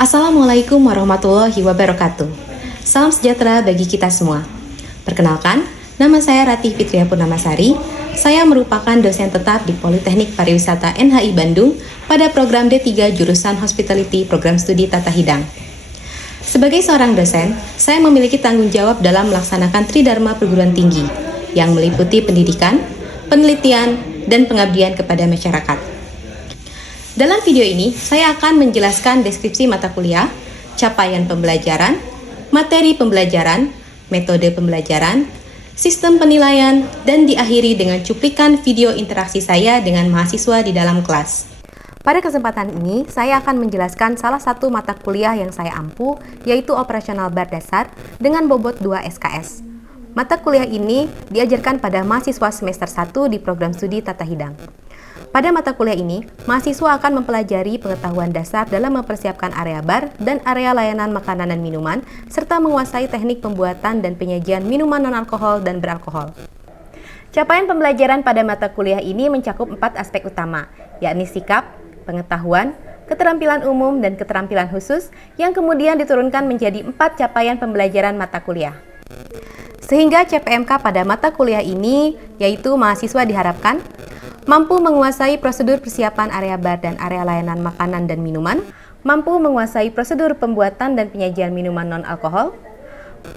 Assalamualaikum warahmatullahi wabarakatuh. Salam sejahtera bagi kita semua. Perkenalkan, nama saya Ratih Fitria Purnamasari. Saya merupakan dosen tetap di Politeknik Pariwisata NHI Bandung pada program D3 jurusan Hospitality Program Studi Tata Hidang. Sebagai seorang dosen, saya memiliki tanggung jawab dalam melaksanakan Tridharma Perguruan Tinggi yang meliputi pendidikan, penelitian, dan pengabdian kepada masyarakat. Dalam video ini, saya akan menjelaskan deskripsi mata kuliah, capaian pembelajaran, materi pembelajaran, metode pembelajaran, sistem penilaian, dan diakhiri dengan cuplikan video interaksi saya dengan mahasiswa di dalam kelas. Pada kesempatan ini, saya akan menjelaskan salah satu mata kuliah yang saya ampu, yaitu Operasional Bar Dasar dengan bobot 2 SKS. Mata kuliah ini diajarkan pada mahasiswa semester 1 di program studi Tata Hidang. Pada mata kuliah ini, mahasiswa akan mempelajari pengetahuan dasar dalam mempersiapkan area bar dan area layanan makanan dan minuman, serta menguasai teknik pembuatan dan penyajian minuman non-alkohol dan beralkohol. Capaian pembelajaran pada mata kuliah ini mencakup 4 aspek utama, yakni sikap, pengetahuan, keterampilan umum, dan keterampilan khusus, yang kemudian diturunkan menjadi 4 capaian pembelajaran mata kuliah. Sehingga CPMK pada mata kuliah ini, yaitu mahasiswa diharapkan mampu menguasai prosedur persiapan area bar dan area layanan makanan dan minuman, mampu menguasai prosedur pembuatan dan penyajian minuman non-alkohol,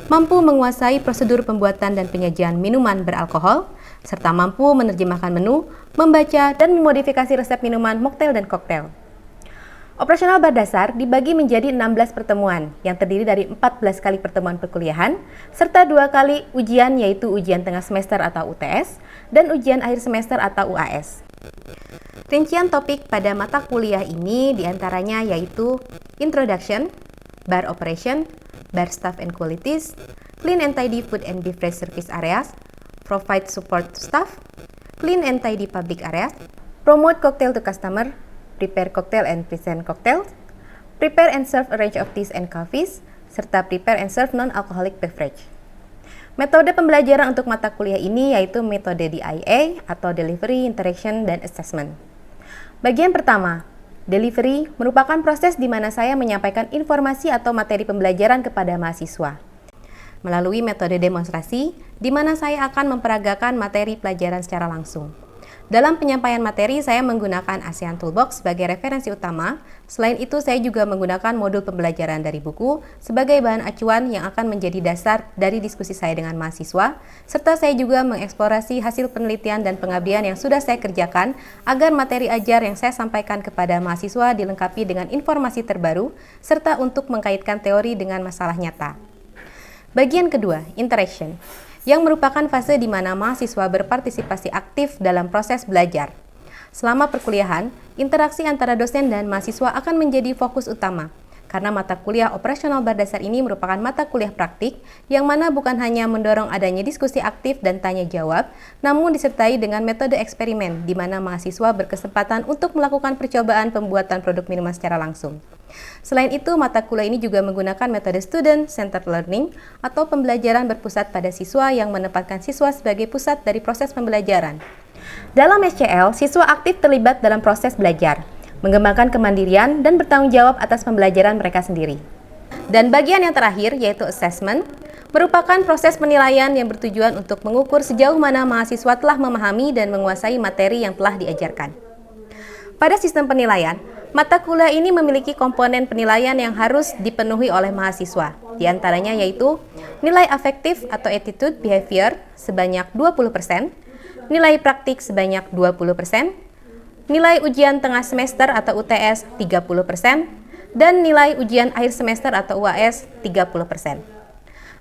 mampu menguasai prosedur pembuatan dan penyajian minuman beralkohol, serta mampu menerjemahkan menu, membaca, dan memodifikasi resep minuman mocktail dan koktail. Operasional Bar Dasar dibagi menjadi 16 pertemuan yang terdiri dari 14 kali pertemuan perkuliahan, serta 2 kali ujian yaitu ujian tengah semester atau UTS, dan ujian akhir semester atau UAS. Rincian topik pada mata kuliah ini diantaranya yaitu Introduction, Bar Operation, Bar Staff and Qualities, Clean and Tidy Food and Beverage Service Areas, Provide Support to Staff, Clean and Tidy Public Areas, Promote Cocktail to Customer, Prepare Cocktail and Present Cocktails, Prepare and Serve a range of teas and coffees, serta Prepare and Serve non-alcoholic beverage. Metode pembelajaran untuk mata kuliah ini yaitu metode DIA atau Delivery, Interaction, dan Assessment. Bagian pertama, Delivery merupakan proses di mana saya menyampaikan informasi atau materi pembelajaran kepada mahasiswa. Melalui metode demonstrasi, di mana saya akan memperagakan materi pelajaran secara langsung. Dalam penyampaian materi, saya menggunakan ASEAN Toolbox sebagai referensi utama. Selain itu, saya juga menggunakan modul pembelajaran dari buku sebagai bahan acuan yang akan menjadi dasar dari diskusi saya dengan mahasiswa, serta saya juga mengeksplorasi hasil penelitian dan pengabdian yang sudah saya kerjakan agar materi ajar yang saya sampaikan kepada mahasiswa dilengkapi dengan informasi terbaru, serta untuk mengkaitkan teori dengan masalah nyata. Bagian kedua, Interaction, yang merupakan fase di mana mahasiswa berpartisipasi aktif dalam proses belajar. Selama perkuliahan, interaksi antara dosen dan mahasiswa akan menjadi fokus utama, karena mata kuliah Operasional Bar Dasar ini merupakan mata kuliah praktik, yang mana bukan hanya mendorong adanya diskusi aktif dan tanya jawab, namun disertai dengan metode eksperimen, di mana mahasiswa berkesempatan untuk melakukan percobaan pembuatan produk minuman secara langsung. Selain itu, mata kuliah ini juga menggunakan metode Student-Centered Learning atau pembelajaran berpusat pada siswa yang menempatkan siswa sebagai pusat dari proses pembelajaran. Dalam SCL, siswa aktif terlibat dalam proses belajar, mengembangkan kemandirian dan bertanggung jawab atas pembelajaran mereka sendiri. Dan bagian yang terakhir, yaitu Assessment, merupakan proses penilaian yang bertujuan untuk mengukur sejauh mana mahasiswa telah memahami dan menguasai materi yang telah diajarkan. Pada sistem penilaian, mata kuliah ini memiliki komponen penilaian yang harus dipenuhi oleh mahasiswa. Di antaranya yaitu nilai afektif atau attitude behavior sebanyak 20%, nilai praktik sebanyak 20%, nilai ujian tengah semester atau UTS 30%, dan nilai ujian akhir semester atau UAS 30%.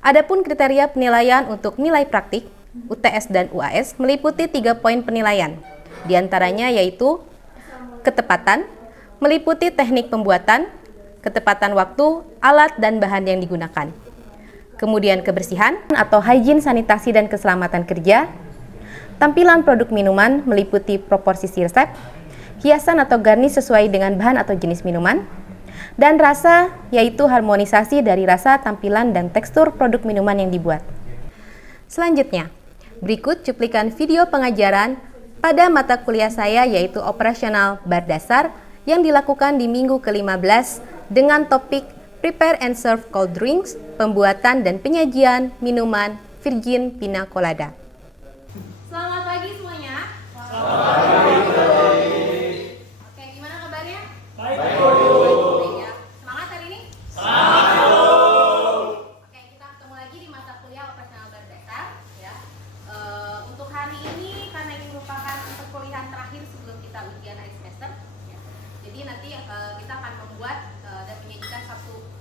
Adapun kriteria penilaian untuk nilai praktik, UTS dan UAS meliputi 3 poin penilaian. Di antaranya yaitu ketepatan, meliputi teknik pembuatan, ketepatan waktu, alat dan bahan yang digunakan. Kemudian kebersihan atau hygiene, sanitasi dan keselamatan kerja. Tampilan produk minuman meliputi proporsi resep, hiasan atau garnish sesuai dengan bahan atau jenis minuman. Dan rasa yaitu harmonisasi dari rasa, tampilan dan tekstur produk minuman yang dibuat. Selanjutnya, berikut cuplikan video pengajaran pada mata kuliah saya yaitu Operasional Bar Dasar yang dilakukan di minggu ke-15 dengan topik Prepare and Serve Cold Drinks, pembuatan dan penyajian minuman Virgin Pina Colada. Selamat pagi semuanya. Selamat pagi. Oke, gimana kabarnya? Baik. Baik ya. Semangat hari ini? Semangat. Oke, kita ketemu lagi di mata kuliah operasional berdasar ya. Untuk hari ini karena ini merupakan perkuliahan terakhir sebelum kita ujian akhir semester ya. Jadi nanti kita akan membuat dan menyajikan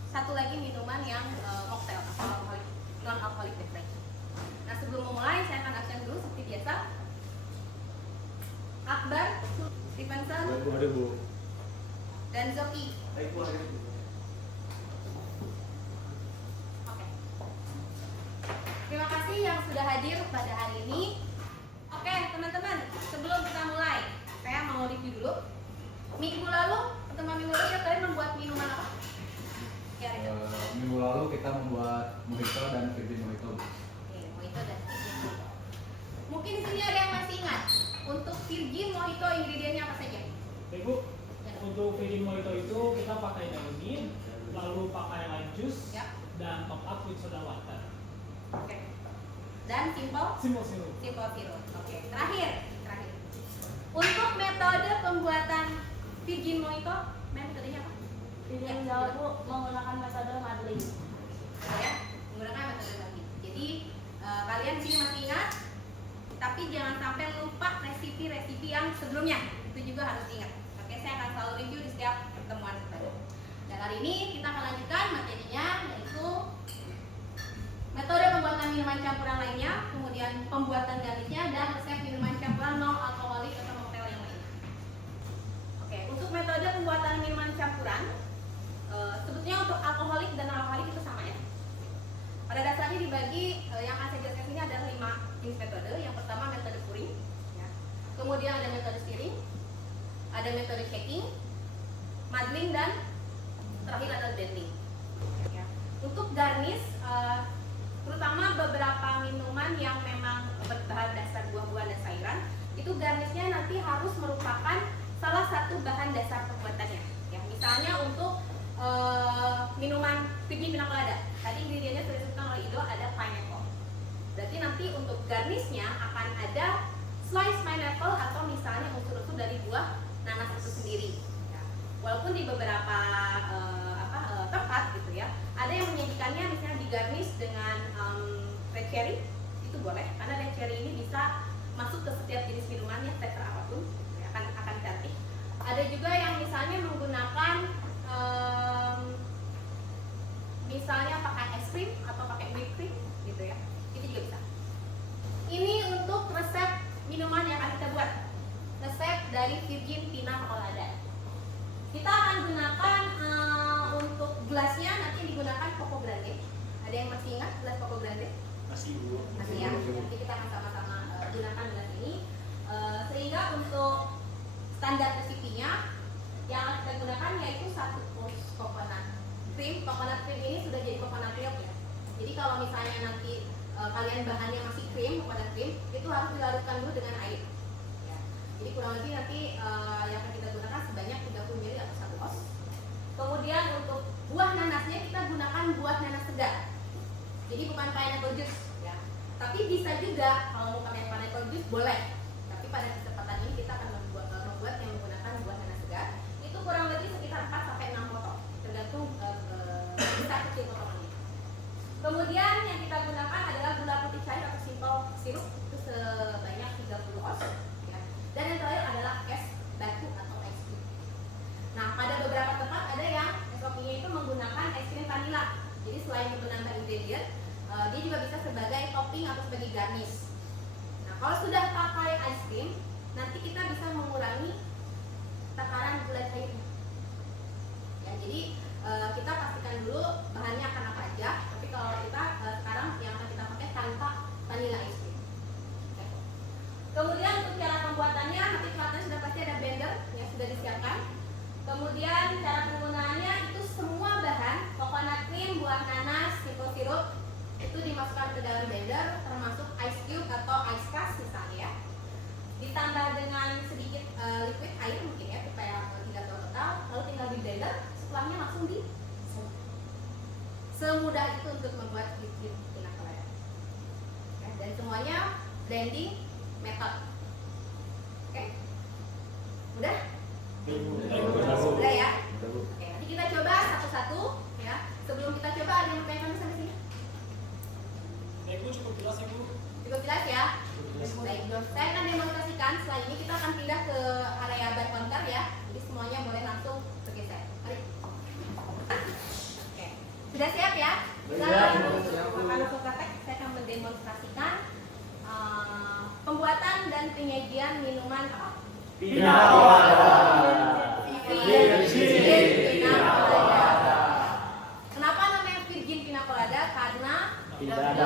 satu lagi minuman yang mocktail atau non alkoholik beverage. Nah, sebelum memulai saya akan absen dulu seperti biasa. Akbar, Stevenson, dan Zoki. Oke. Terima kasih yang sudah hadir pada hari ini. Oke, teman-teman, sebelum kita mulai, saya mau review dulu. Pertemuan minggu lalu kalian membuat minuman apa? Ya, Minggu lalu kita membuat mojito dan virgin mojito. Oke, mojito dan virgin mojito. Mungkin di sini ada yang masih ingat. Untuk virgin mojito ingredientnya apa saja? Ibu, untuk virgin mojito itu kita pakai daun mint, lalu pakai lime juice, Ya. dan top up with soda water. Oke. Dan simple Simple. sirup. Oke, terakhir. Untuk metode pembuatan virgin mojito, metodenya apa? Virgin bu menggunakan metode muddling. Ya, menggunakan metode muddling. Jadi kalian di sini masih ingat, tapi jangan sampai lupa resipi yang sebelumnya. Itu juga harus diingat. Oke, saya akan selalu review di setiap pertemuan kita. Dan hari ini kita akan lanjutkan materinya, yaitu metode pembuatan minuman campuran lainnya, kemudian pembuatan garnisnya, dan resep minuman campuran non alkoholik atau mocktail yang lainnya. Oke, untuk metode pembuatan minuman campuran, sebetulnya untuk alkoholik dan non alkoholik itu sama ya. Pada dasarnya dibagi, yang akan saya jelaskan ini adalah 5 jenis metode. Yang pertama metode pouring, ya. Kemudian ada metode stirring, ada metode shaking, muddling, dan terakhir adalah blending. Ya. Untuk garnish, terutama beberapa minuman yang memang berbahan dasar buah-buahan dan sayuran, itu garnishnya nanti harus merupakan salah satu bahan dasar pembuatannya. Ya, misalnya untuk minuman Virgin Pina Colada, tadi ingredientnya sudah disebutkan oleh Ido, ada pineapple. Berarti nanti untuk garnishnya akan ada slice pineapple atau misalnya unsur-unsur dari buah nanas itu sendiri. Ya. Walaupun di beberapa tempat gitu ya, ada yang menyajikannya misalnya digarnish dengan red cherry, itu boleh karena red cherry ini bisa masuk ke setiap jenis minumannya, flavor apapun ya, akan cantik. Ada juga yang misalnya menggunakan misalnya pakai es krim atau pakai whipped cream gitu ya, itu juga bisa. Ini untuk resep minuman yang akan kita buat, resep dari Virgin Pina Colada. Kita akan gunakan untuk gelasnya nanti digunakan Coco Grande. Ada yang masih ingat gelas Coco Grande? Masih Bu. Masih ya. Nanti kita akan sama-sama gunakan gelas ini. Sehingga untuk standar resipinya yang akan kita gunakan yaitu 1 ounce coconut cream. Coconut cream ini sudah jadi coconut milk ya. Jadi kalau misalnya nanti kalian bahannya masih krim, coconut cream, itu harus dilarutkan dulu dengan air. Ya. Jadi kurang lebih nanti yang akan kita gunakan sebanyak 30 ml atau 1 ounce. Kemudian untuk buah nanasnya kita gunakan buah nanas segar. Jadi bukan pineapple juice ya. Tapi bisa juga kalau mau pakai pineapple juice boleh. Tapi pada kesempatan ini kita akan membuat yang menggunakan buah nanas segar. Itu kurang lebih sekitar 4 sampai 6 potong, tergantung besar kecil potongannya. Kemudian yang kita gunakan adalah gula putih cair atau simple sirup, itu sebanyak 30 ounce ya. Dan yang terakhir adalah es batu atau es krim. Nah, pada beberapa tempat ada yang SOP-nya itu menggunakan es krim vanila. Jadi selain untuk menambah ingredient, dia juga bisa sebagai topping atau sebagai garnish. Nah, kalau sudah pakai ice cream, nanti kita bisa mengurangi takaran gula cairnya. Ya, jadi kita pastikan dulu bahannya akan apa aja. Tapi kalau kita sekarang yang akan kita pakai tanpa vanilla ice cream. Oke. Kemudian untuk cara pembuatannya, nanti kalian sudah pasti ada blender yang sudah disiapkan. Kemudian cara penggunaannya itu semua bahan, coconut cream, buah nanas, simple syrup, itu dimasukkan ke dalam blender, termasuk ice cube atau ice crust misalnya ya. Ditambah dengan sedikit liquid air mungkin ya, supaya tidak terlalu kental, lalu tinggal di blender, setelahnya langsung di blending method. Oke? Udah? Udah ya? Oke, nanti kita coba satu-satu ya. Sebelum kita coba ada yang pengen sampai sini? Ibu cukup jelas Ibu. Cukup jelas ya? Baik, saya akan demonstrasikan. Setelah ini kita akan pindah ke area bar counter ya. Jadi semuanya boleh langsung bergeser. Mari. Oke, sudah siap ya? Kita akan langsung praktek. Saya akan mendemonstrasikan pembuatan dan penyajian minuman apa? Pina colada. Virgin Pina Colada. Kenapa namanya Virgin Pina Colada? Karena Tidak tidak ada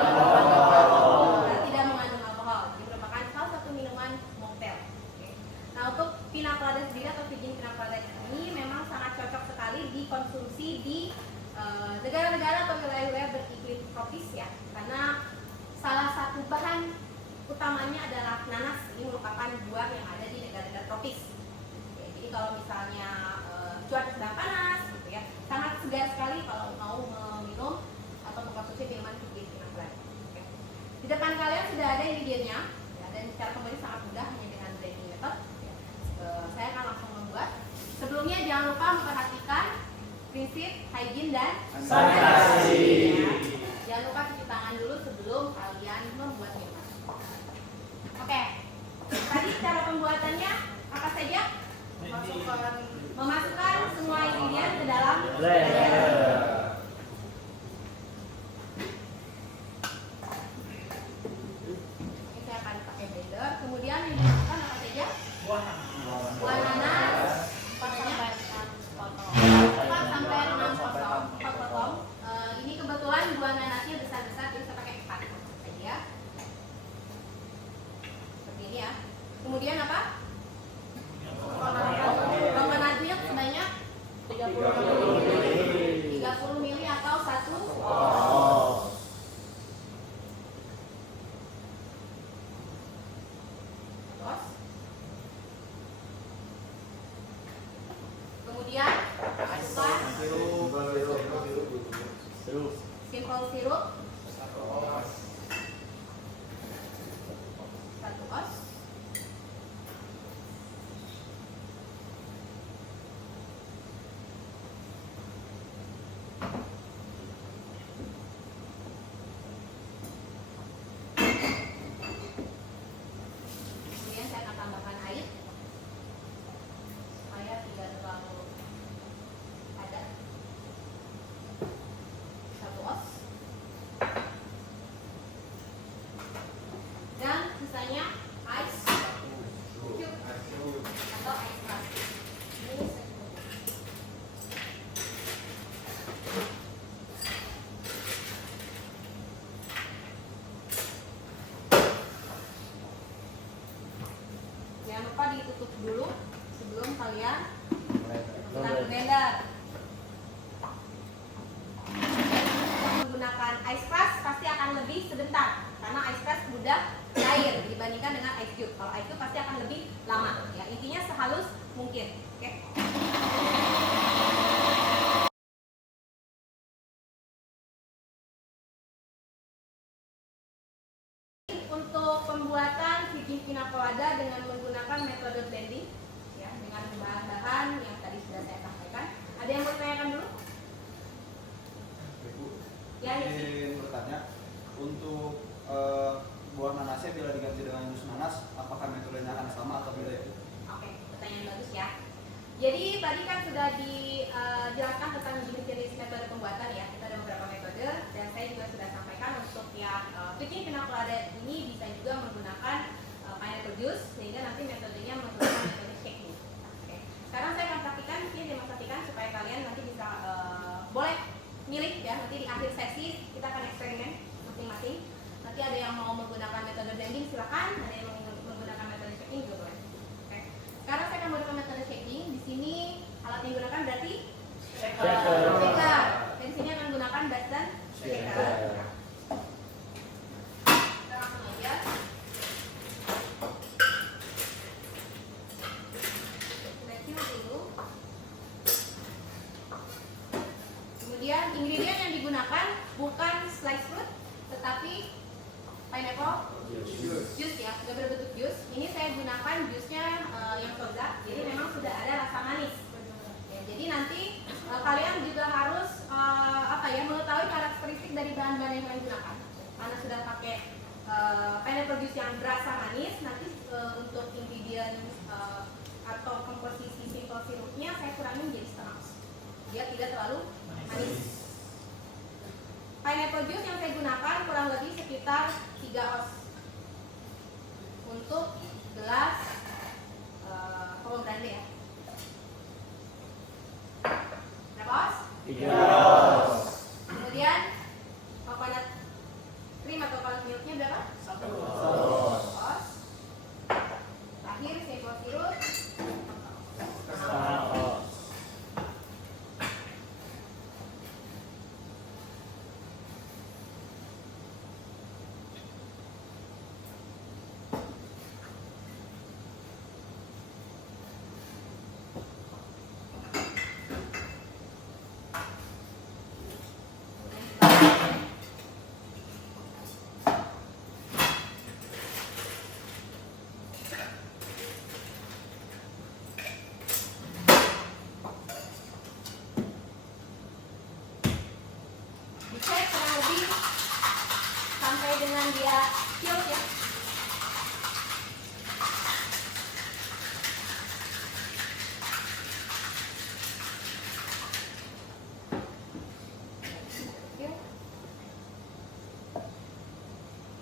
mengandung alkohol. Ini merupakan salah satu minuman mocktail. Oke. Nah, untuk Pina Colada sendiri atau Virgin Pina Colada ini memang sangat cocok sekali dikonsumsi di negara-negara atau wilayah-wilayah beriklim tropis ya. Karena salah satu bahan utamanya adalah nanas. Ini merupakan buah yang ada di negara-negara tropis. Oke, jadi kalau misalnya cuaca sedang panas gitu ya, sangat segar sekali kalau mau meminum atau mengkonsumsi minuman Virgin Pina Colada. Oke. Di depan kalian sudah ada ingredientnya ya, dan cara pembuatnya sangat mudah hanya dengan blending method. Ya. Saya akan langsung membuat. Sebelumnya jangan lupa memperhatikan prinsip hygiene dan sanitasi. Ya. Jangan lupa cuci tangan dulu sebelum kalian membuat minuman. Oke. Tadi cara pembuatannya apa saja? Memasukkan semua ingredient ke dalam blender. Ini saya akan pakai blender. Kemudian yang dimasukkan apa saja? Buah nanas 4 sampai 6 potong. 4 sampai 6 potong. 4 potong. Ini kebetulan buah nanasnya besar-besar, jadi saya pakai 4 saja. Seperti ini ya. Kemudian apa? Coconut milk sebanyak 30 ml atau 1 oz. Kemudian masukkan simple syrup 1 oz. Kemudian saya akan tambahkan air supaya tidak terlalu padat. 1 oz. Dan sisanya ice cube atau ice crust. Ini jangan lupa ditutup dulu sebelum kalian menggunakan blender. Menggunakan ice crust pasti akan lebih sebentar karena ice crust mudah cair dibandingkan dengan ice cube. Kalau ice cube pasti akan lebih lama. Ya, intinya sehalus mungkin. Oke. Untuk pembuatan Virgin Pina Colada dengan menggunakan metode blending ya, dengan bahan-bahan yang tadi sudah saya sampaikan. Ada yang mau ditanyakan dulu? Ya, Izin bertanya, untuk buah nanasnya bila diganti dengan jus nanas, apakah metodenya akan sama atau beda itu? Oke, pertanyaan bagus ya. Jadi tadi kan sudah dijelaskan tentang jenis-jenis metode pembuatan ya. Kita ada beberapa metode dan saya juga sudah sampaikan untuk yang Virgin Pina Colada ini bisa juga menggunakan pineapple juice sehingga nanti metodenya menggunakan metode shaking. Oke. Sekarang saya akan praktikan, ini demonstrasikan supaya kalian nanti bisa boleh milih ya. Nanti di akhir sesi kita akan eksperimen masing-masing. Nanti ada yang mau menggunakan metode blending silakan, ada yang menggunakan metode shaking juga boleh. Oke. Sekarang saya akan menggunakan metode shaking. Di sini alat yang digunakan berarti shaker. jus ya, sudah berbentuk jus. Ini saya gunakan jusnya yang soda, jadi memang sudah ada rasa manis. Ya, jadi nanti kalian juga harus mengetahui karakteristik dari bahan-bahan yang kalian gunakan. Karena sudah pakai pineapple juice yang berasa manis, nanti untuk ingredient atau komposisi simple sirupnya saya kurangin jadi setengah. Dia tidak terlalu manis. Pineapple juice yang saya gunakan kurang lebih sekitar 3 oz untuk gelas pomegranate ya. Berapa oz? 3 oz. Kemudian coconut cream atau coconut milknya berapa? 1 oz. Oz. Terakhir simple sirup. Setengah oz. Dicek kurang lebih sampai dengan dia filled ya.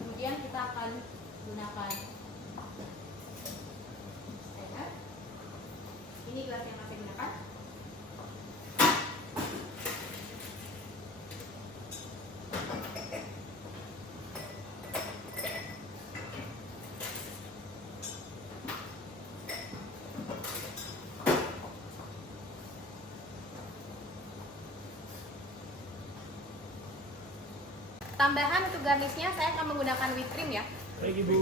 Kemudian kita akan gunakan strainer. Ini gelas yang akan saya gunakan. Tambahan untuk garnishnya saya akan menggunakan whipped cream ya. Baik Ibu.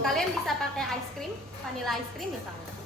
Kalian bisa pakai ice cream, vanilla ice cream misalnya.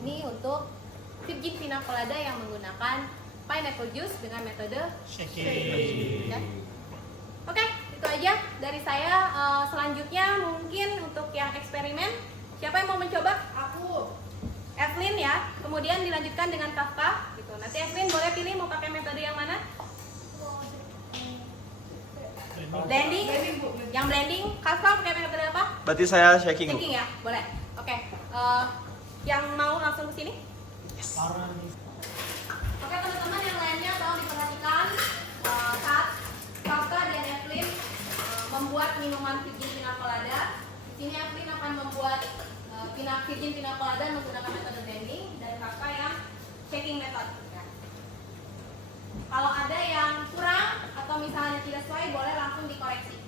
Ini untuk Virgin Pina Colada yang menggunakan pineapple juice dengan metode shaking. Ya. Oke, itu aja dari saya. Selanjutnya mungkin untuk yang eksperimen, siapa yang mau mencoba? Aku. Evelyn ya. Kemudian dilanjutkan dengan Kafka. Gitu. Nanti Evelyn boleh pilih mau pakai metode yang mana? Blending. Yang blending. Kafka pakai metode apa? Berarti saya shaking, Bu. Shaking ya, boleh. Oke. Yang mau langsung ke sini? Parah nih. Oke teman-teman yang lainnya tolong diperhatikan saat Kafka dan Evelyn membuat minuman Virgin Pina Colada. Di sini Evelyn akan membuat Virgin Pina Colada menggunakan metode blending dan Kafka yang shaking method. Ya. Kalau ada yang kurang atau misalnya tidak sesuai boleh langsung dikoreksi.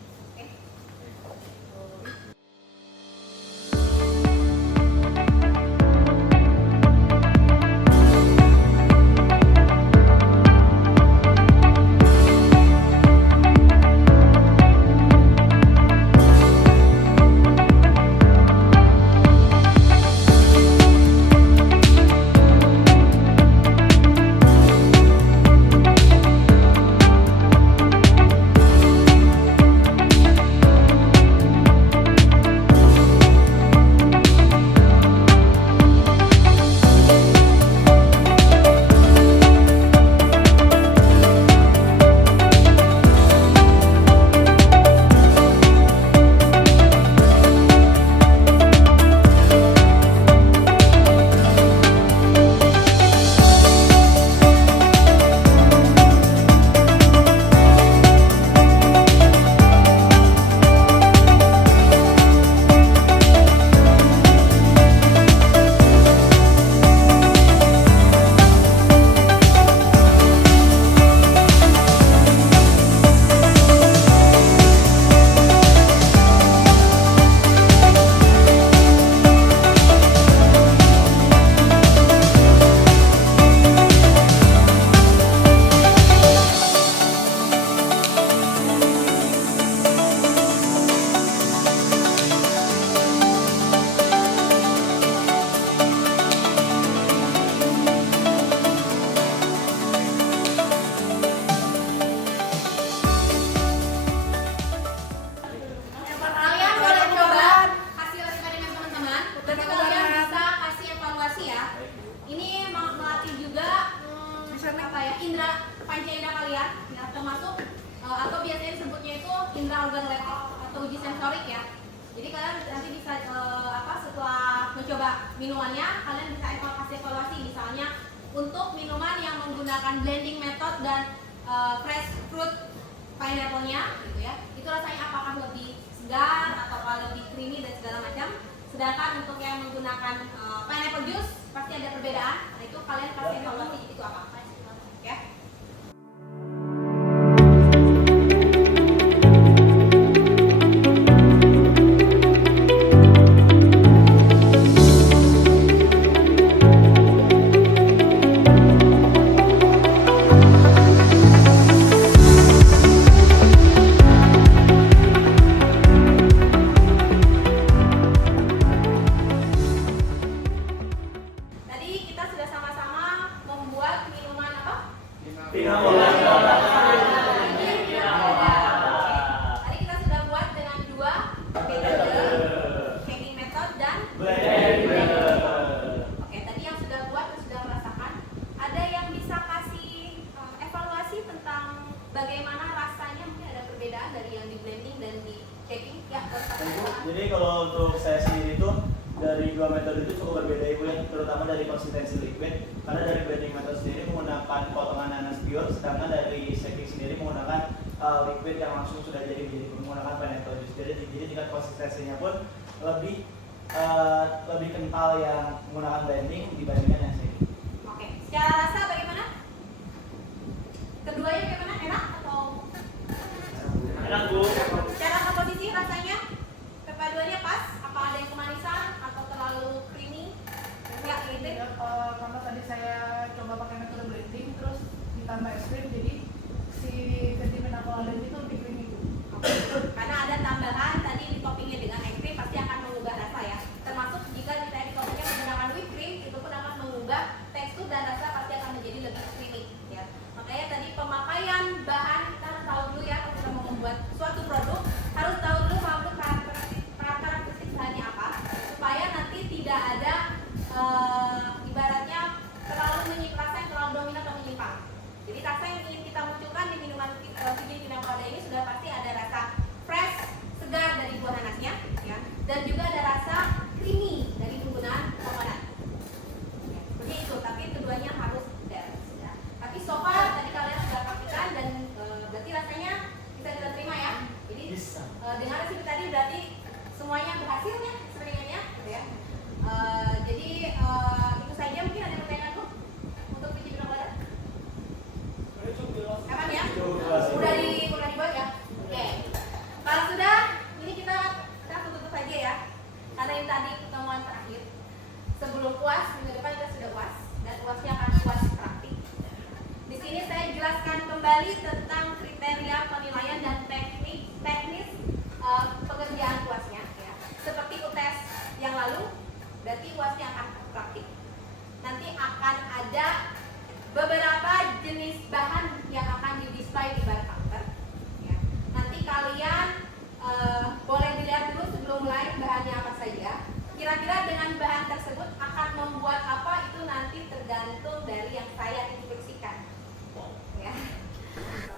panca indera kalian, ya, termasuk atau biasanya disebutnya itu indera organoleptik atau uji sensorik ya. Jadi kalian nanti bisa setelah mencoba minumannya, kalian bisa evaluasi misalnya untuk minuman yang menggunakan blending method dan fresh fruit pineapple-nya gitu ya. Itu rasanya apakah lebih segar atau lebih creamy dan segala macam. Sedangkan untuk yang menggunakan pineapple juice pasti ada perbedaan. Nah, itu kalian pasti evaluasi itu apa. Ya. Jadi kalau untuk saya sendiri itu dari dua metode itu cukup berbeda Ibu ya, terutama dari konsistensi liquid. Karena dari blending method sendiri menggunakan potongan nanas pure, sedangkan dari shaking sendiri menggunakan liquid yang langsung sudah jadi menggunakan pineapple juice. Jadi tingkat konsistensinya pun lebih kental yang menggunakan blending dibandingkan yang shaking. Oke, secara rasa bagaimana? Keduanya bagaimana? Enak atau? Enak Bu. Secara komposisi rasanya? Kepaduannya pas? Apa ada yang kemanisan atau terlalu creamy? Enggak gitu. Karena tadi saya coba pakai metode blending terus ditambah es krim, jadi si sentimen aqua itu lebih creamy. Karena ada tambahan tadi di toppingnya dengan es krim pasti akan mengubah rasa ya. Termasuk jika kita di toppingnya menggunakan whipped cream itu pun akan mengubah tekstur dan rasa pasti akan menjadi lebih creamy ya. Makanya tadi pemakaian bahan kita harus tahu dulu ya kalau kita mau membuat suatu produk harus tahu dulu karakteristik bahannya apa supaya nanti tidak ada ibaratnya rasa yang terlalu dominan atau menyimpang. Jadi rasa yang ingin kita munculkan di minuman Fiji Pina Colada ini sudah pasti ada rasa fresh, segar dari buah nanasnya ya, dan juga ada rasa creamy dari penggunaan coconut. Ya, seperti itu, tapi keduanya harus balance ya. Tapi so far tadi kalian sudah praktikan dan berarti rasanya bisa kita terima ya. Jadi dengan resep tadi berarti semuanya berhasil ya eksperimennya gitu ya. Jadi itu saja, mungkin ada pertanyaan Bu untuk Fiji Pina Colada? Kapan ya? Udah dibuat ya? Oke. Kalau sudah, ini kita tutup saja ya. Karena ini tadi pertemuan terakhir. Sebelum puas, minggu depan kita sudah puas dan puasnya akan puas praktik. Di sini saya jelaskan kembali tentang kriteria penilaian dan teknis pekerjaan puasnya ya. Seperti UTS yang lalu, berarti puasnya akan praktik. Nanti akan ada beberapa jenis bahan yang akan di-display di bar counter ya. Nanti kalian boleh dilihat dulu sebelum mulai bahannya apa saja. Kira-kira dengan bahan tersebut akan membuat apa itu nanti tergantung dari yang saya instruksikan ya.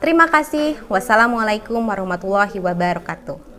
Terima kasih. Wassalamualaikum warahmatullahi wabarakatuh.